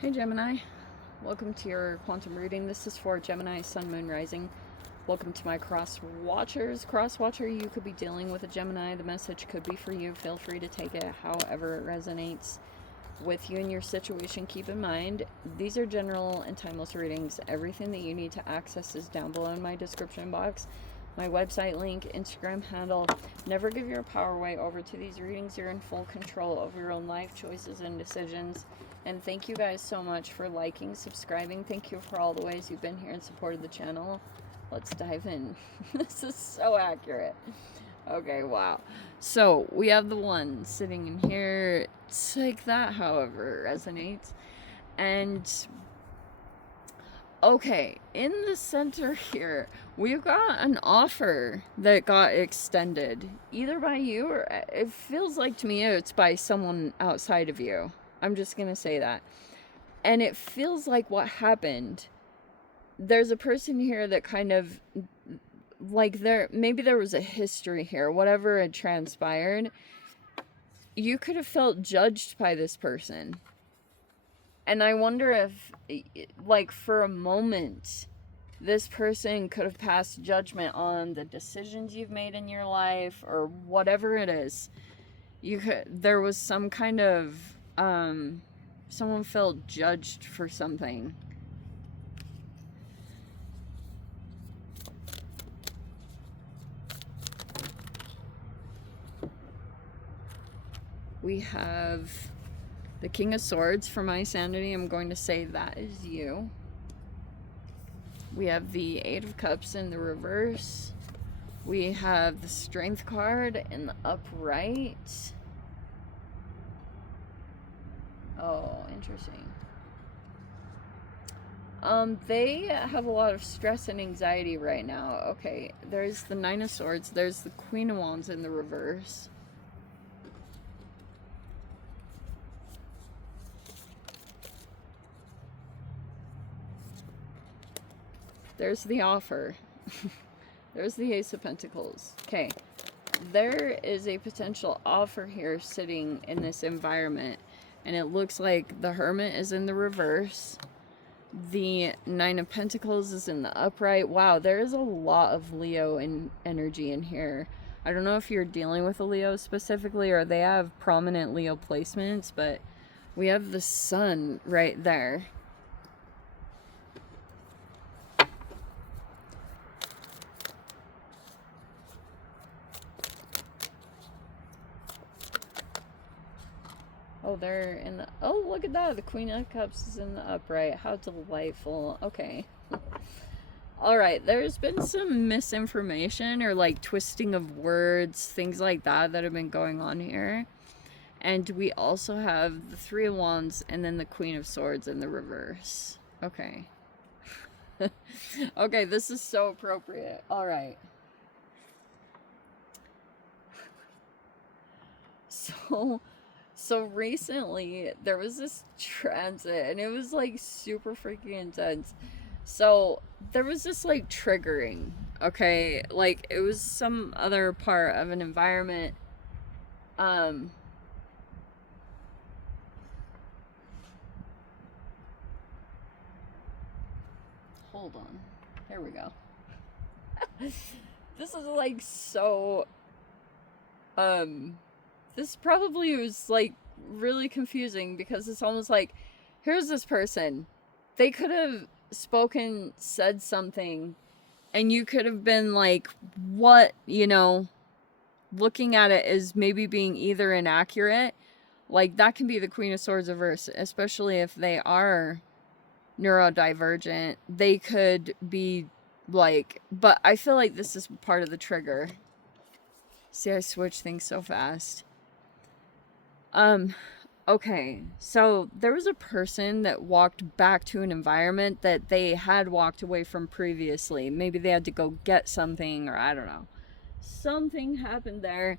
Hey Gemini, welcome to your quantum reading. This is for Gemini, Sun, Moon, Rising. Welcome to my cross watchers. Cross watcher, you could be dealing with a Gemini. The message could be for you. Feel free to take it however it resonates with you and your situation. Keep in mind, these are general and timeless readings. Everything that you need to access is down below in my description box. My website link, Instagram handle. Never give your power away over to these readings. You're in full control over your own life choices and decisions. And thank you guys so much for liking, subscribing. Thank you for all the ways you've been here and supported the channel. Let's dive in. This is so accurate. Okay, wow. So we have the one sitting in here. It's like that, however, resonates. And okay, in the center here, we've got an offer that got extended, either by you or it feels like to me it's by someone outside of you. I'm just gonna say that. And it feels like what happened, there's a person here that kind of, like, maybe there was a history here, whatever had transpired. You could have felt judged by this person. And I wonder if, like, for a moment, this person could have passed judgment on the decisions you've made in your life or whatever it is. There was some kind of, someone felt judged for something. We have the King of Swords. For my sanity, I'm going to say that is you. We have the Eight of Cups in the reverse. We have the Strength card in the upright. Oh, interesting. They have a lot of stress and anxiety right now. Okay, there's the Nine of Swords. There's the Queen of Wands in the reverse. There's the offer. There's the Ace of Pentacles. Okay, there is a potential offer here sitting in this environment. And it looks like the Hermit is in the reverse. The Nine of Pentacles is in the upright. Wow, there is a lot of Leo energy in here. I don't know if you're dealing with a Leo specifically or they have prominent Leo placements, but we have the Sun right there. Oh, they're in the... Oh, look at that. The Queen of Cups is in the upright. How delightful. Okay. Alright, there's been some misinformation or like twisting of words, things like that have been going on here. And we also have the Three of Wands and then the Queen of Swords in the reverse. Okay. Okay, this is so appropriate. Alright. So recently there was this transit and it was like super freaking intense. So there was this like triggering, okay? Like it was some other part of an environment. Hold on. There we go. This is like so, this probably was like really confusing because it's almost like, here's this person. They could have spoken, said something, and you could have been like, what, you know, looking at it as maybe being either inaccurate. Like that can be the Queen of Swords reverse, especially if they are neurodivergent. They could be like, but I feel like this is part of the trigger. See, I switch things so fast. Okay, so there was a person that walked back to an environment that they had walked away from previously. Maybe they had to go get something, or I don't know. Something happened there.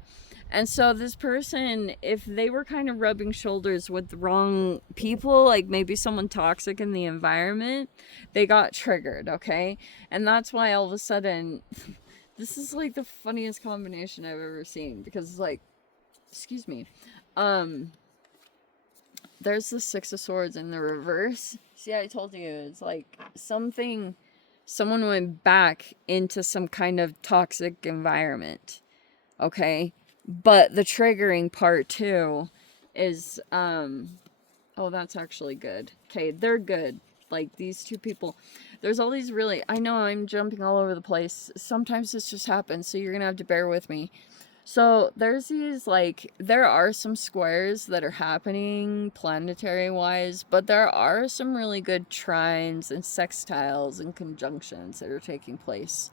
And so this person, if they were kind of rubbing shoulders with the wrong people, like maybe someone toxic in the environment, they got triggered, okay? And that's why all of a sudden, this is like the funniest combination I've ever seen, because it's like, excuse me, there's the Six of Swords in the reverse. See, I told you, it's like someone went back into some kind of toxic environment. Okay? But the triggering part too is, oh, that's actually good. Okay, they're good. Like, these two people. There's all these really... I know I'm jumping all over the place. Sometimes this just happens, so you're gonna have to bear with me. So, there's these, like... There are some squares that are happening planetary-wise, but there are some really good trines and sextiles and conjunctions that are taking place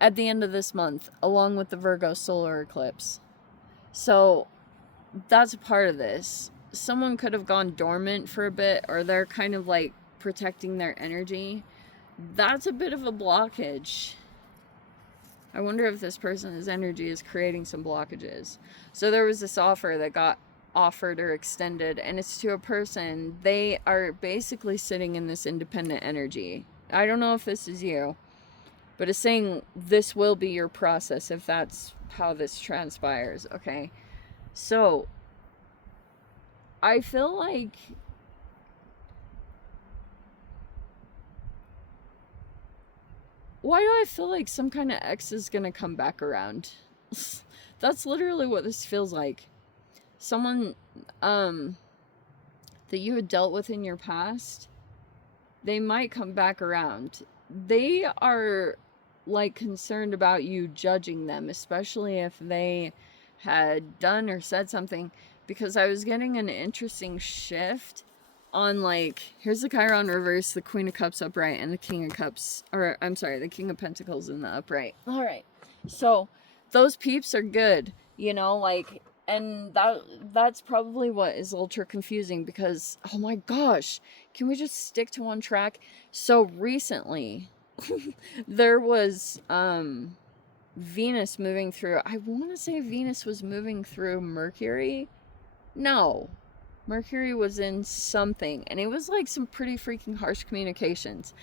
at the end of this month, along with the Virgo solar eclipse. So, that's a part of this. Someone could have gone dormant for a bit, or they're kind of like protecting their energy. That's a bit of a blockage. I wonder if this person's energy is creating some blockages. So there was this offer that got offered or extended, and it's to a person. They are basically sitting in this independent energy. I don't know if this is you, but it's saying this will be your process if that's how this transpires, okay? So, I feel like why do I feel like some kind of ex is gonna come back around? That's literally what this feels like. Someone that you had dealt with in your past, they might come back around. They are like concerned about you judging them, especially if they had done or said something, because I was getting an interesting shift on, like, here's the Chiron reverse, the Queen of Cups upright, and the King of Cups, or I'm sorry, the King of Pentacles in the upright. All right, so those peeps are good, you know, like, and that's probably what is ultra confusing, because, oh my gosh, can we just stick to one track? So recently, there was Venus moving through, I want to say Venus was moving through Mercury. No, Mercury was in something, and it was like some pretty freaking harsh communications.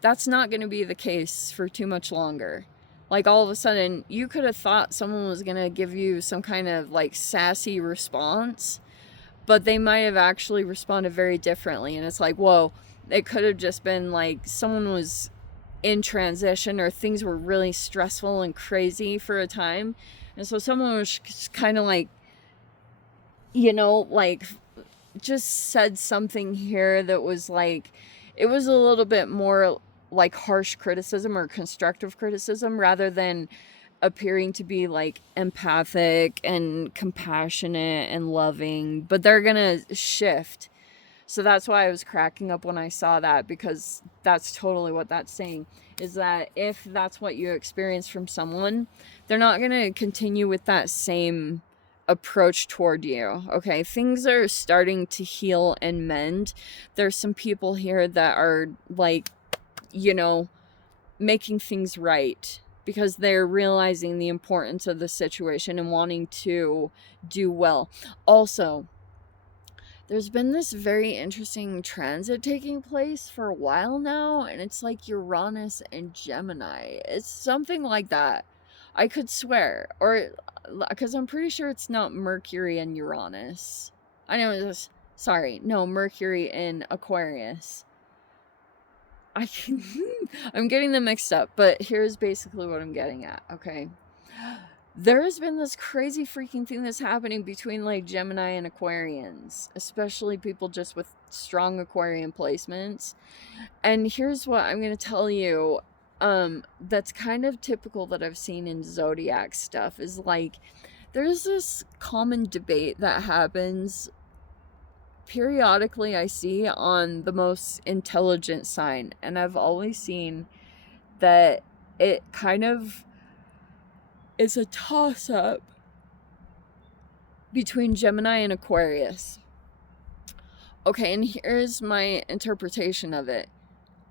That's not going to be the case for too much longer. Like, all of a sudden, you could have thought someone was going to give you some kind of, like, sassy response, but they might have actually responded very differently, and it's like, whoa, it could have just been, like, someone was in transition, or things were really stressful and crazy for a time, and so someone was kind of, like, you know, like, just said something here that was like, it was a little bit more like harsh criticism or constructive criticism, rather than appearing to be like empathic and compassionate and loving. But they're gonna shift. So that's why I was cracking up when I saw that, because that's totally what that's saying, is that if that's what you experience from someone, they're not gonna continue with that same approach toward you. Okay, things are starting to heal and mend. There's some people here that are, like, you know, making things right because they're realizing the importance of the situation and wanting to do well. Also, there's been this very interesting transit taking place for a while now, and it's like Uranus and Gemini. It's something like that. I could swear, or because I'm pretty sure it's not Mercury and Uranus. I know it's, sorry, no, Mercury and Aquarius. I'm getting them mixed up, but here's basically what I'm getting at, okay? There has been this crazy freaking thing that's happening between, like, Gemini and Aquarians, especially people just with strong Aquarian placements. And here's what I'm going to tell you, that's kind of typical that I've seen in zodiac stuff, is like, there's this common debate that happens periodically, I see, on the most intelligent sign, and I've always seen that it kind of is a toss-up between Gemini and Aquarius. Okay, and here's my interpretation of it.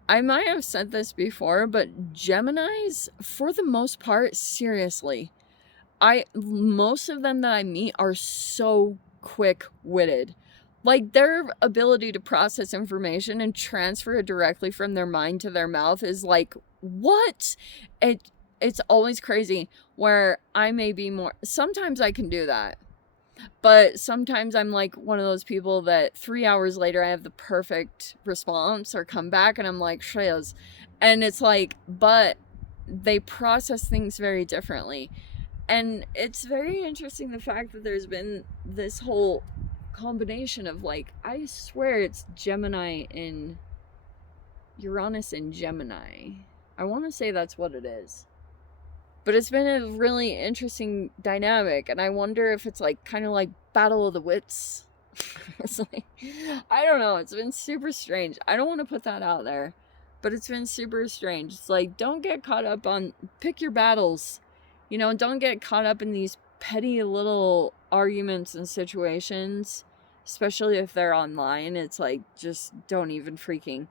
I might have said this before, but Geminis, for the most part, seriously, most of them that I meet are so quick-witted. Like, their ability to process information and transfer it directly from their mind to their mouth is like, what? It's always crazy, where I may be more... Sometimes I can do that. But sometimes I'm like one of those people that 3 hours later I have the perfect response or come back and I'm like, shiz. And it's like, but they process things very differently. And it's very interesting the fact that there's been this whole combination of like, I swear it's Gemini in Uranus and Gemini. I want to say that's what it is. But it's been a really interesting dynamic, and I wonder if it's like kind of like Battle of the Wits. It's like, I don't know, it's been super strange. I don't want to put that out there, but it's been super strange. It's like, don't get caught up on, pick your battles. You know, don't get caught up in these petty little arguments and situations, especially if they're online. It's like, just don't even freaking.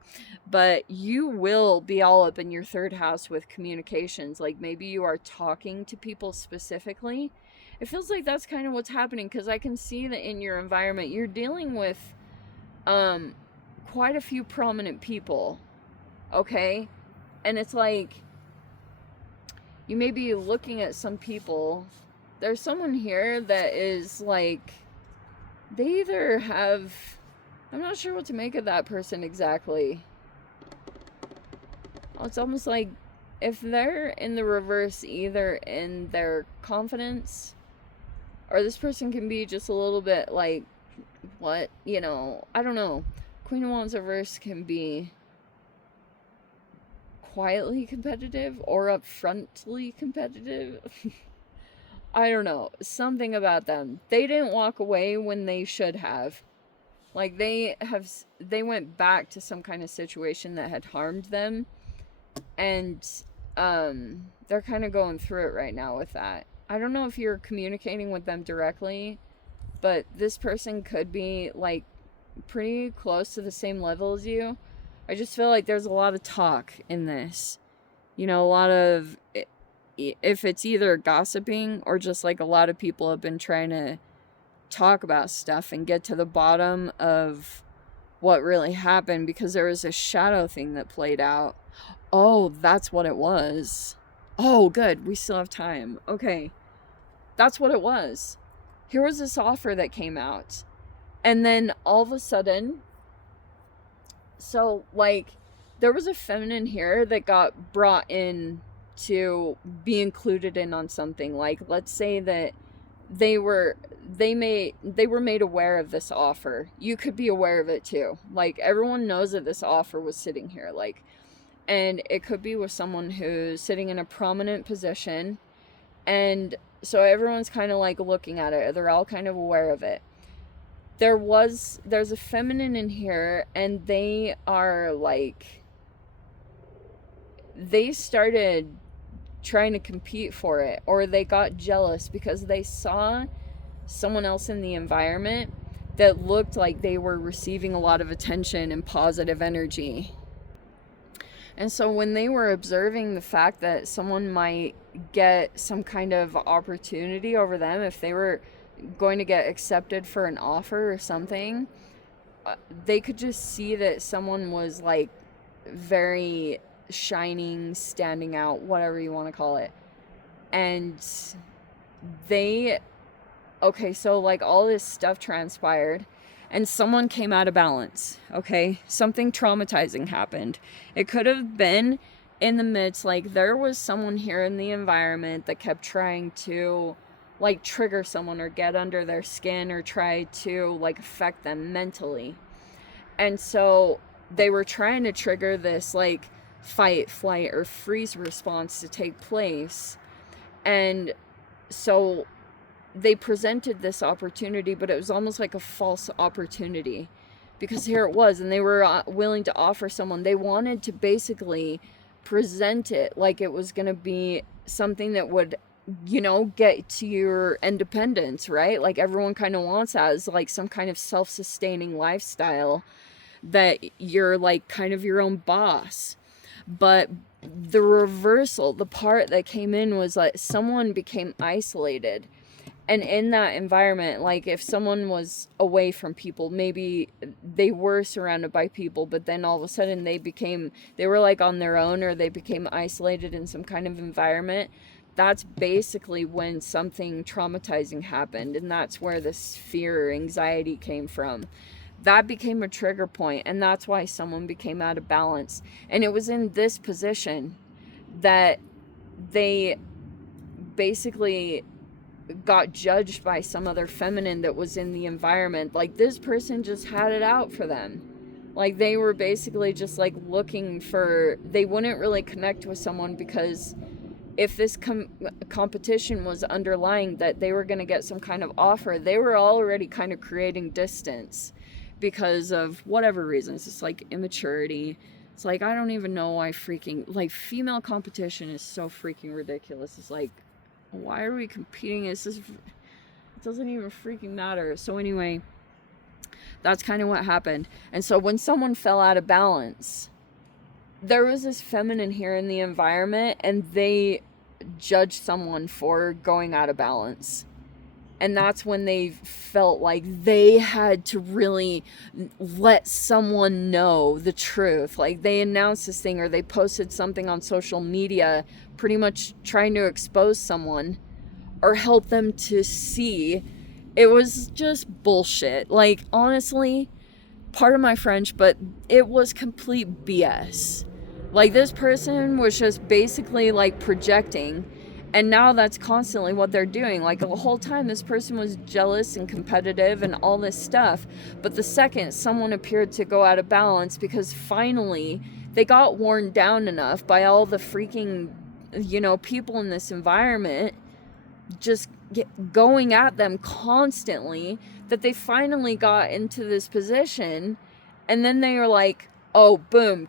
But you will be all up in your third house with communications. Like maybe you are talking to people specifically. It feels like that's kind of what's happening, because I can see that in your environment you're dealing with quite a few prominent people. Okay? And it's like, you may be looking at some people. There's someone here that is like, they either have, I'm not sure what to make of that person exactly. It's almost like if they're in the reverse, either in their confidence, or this person can be just a little bit like, what, you know, I don't know. Queen of Wands reverse can be quietly competitive or upfrontly competitive. I don't know. Something about them. They didn't walk away when they should have. Like they went back to some kind of situation that had harmed them. And they're kind of going through it right now with that. I don't know if you're communicating with them directly, but this person could be like pretty close to the same level as you. I just feel like there's a lot of talk in this. You know, a lot of, if it's either gossiping or just like a lot of people have been trying to talk about stuff and get to the bottom of what really happened, because there was a shadow thing that played out. Oh, that's what it was. Oh, good. We still have time. Okay. That's what it was. Here was this offer that came out. And then all of a sudden, so like there was a feminine here that got brought in to be included in on something. Like, let's say that they were made aware of this offer. You could be aware of it too. Like, everyone knows that this offer was sitting here. Like, and it could be with someone who's sitting in a prominent position, and so everyone's kind of like looking at it. They're all kind of aware of it. There's a feminine in here, and they are like, they started trying to compete for it, or they got jealous because they saw someone else in the environment that looked like they were receiving a lot of attention and positive energy. And so when they were observing the fact that someone might get some kind of opportunity over them, if they were going to get accepted for an offer or something, they could just see that someone was like very shining, standing out, whatever you want to call it. And okay, so like all this stuff transpired, and someone came out of balance. Okay, something traumatizing happened. It could have been in the midst, like there was someone here in the environment that kept trying to like trigger someone or get under their skin or try to like affect them mentally. And so they were trying to trigger this like fight, flight, or freeze response to take place. And so they presented this opportunity, but it was almost like a false opportunity, because here it was, and they were willing to offer someone. They wanted to basically present it like it was going to be something that would, you know, get to your independence, right? Like everyone kind of wants that as like some kind of self-sustaining lifestyle, that you're like kind of your own boss. But the reversal, the part that came in, was like someone became isolated. And in that environment, like if someone was away from people, maybe they were surrounded by people, but then all of a sudden they were like on their own, or they became isolated in some kind of environment. that's basically when something traumatizing happened, and that's where this fear or anxiety came from. That became a trigger point, and that's why someone became out of balance. And it was in this position that they basically got judged by some other feminine that was in the environment. Like, this person just had it out for them. Like, they were basically just like looking for, they wouldn't really connect with someone because if this competition was underlying that they were going to get some kind of offer, they were already kind of creating distance because of whatever reasons. It's like immaturity. It's like, I don't even know why freaking, like, female competition is so freaking ridiculous. It's like, why are we competing? It doesn't even freaking matter. So anyway, that's kind of what happened. And so when someone fell out of balance, there was this feminine here in the environment, and they judged someone for going out of balance. And that's when they felt like they had to really let someone know the truth. Like, they announced this thing, or they posted something on social media pretty much trying to expose someone or help them to see. It was just bullshit. Like, honestly, pardon my French, but it was complete BS. Like, this person was just basically like projecting, and now that's constantly what they're doing. Like, the whole time this person was jealous and competitive and all this stuff, but the second someone appeared to go out of balance, because finally they got worn down enough by all the freaking, people in this environment just going at them constantly, that they finally got into this position, and then they were like, oh, boom,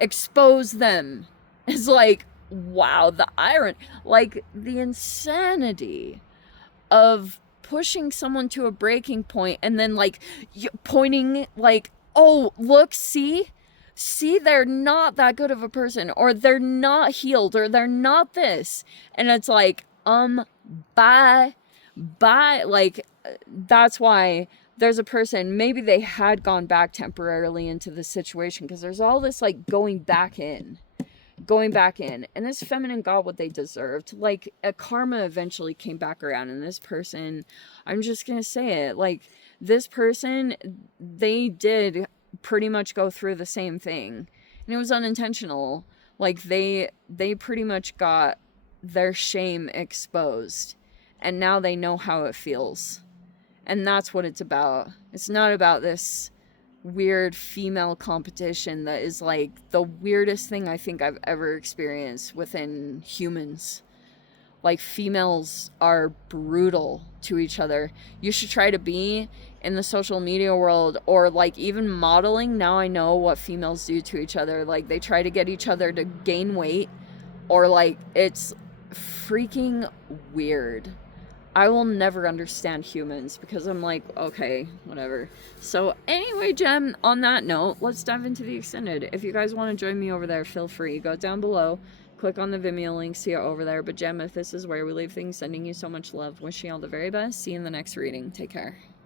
expose them. It's like, wow, the irony, like the insanity of pushing someone to a breaking point and then like pointing like, oh, look, see, they're not that good of a person, or they're not healed, or they're not this. And it's like, bye. Like, that's why there's a person, maybe they had gone back temporarily into the situation, because there's all this like going back in, and this feminine got what they deserved. Like, a karma eventually came back around, and this person, I'm just gonna say it, like, this person, they did pretty much go through the same thing, and it was unintentional. Like, they pretty much got their shame exposed, and now they know how it feels. And that's what it's about. It's not about this weird female competition that is like the weirdest thing I think I've ever experienced within humans. Like, females are brutal to each other. You should try to be in the social media world, or like even modeling. Now I know what females do to each other. Like, they try to get each other to gain weight, or like, it's freaking weird. I will never understand humans, because I'm like, okay, whatever. So anyway, Gem, on that note, let's dive into the extended. If you guys want to join me over there, feel free. Go down below, click on the Vimeo link, see it over there. But Gem, if this is where we leave things, sending you so much love, wishing you all the very best. See you in the next reading. Take care.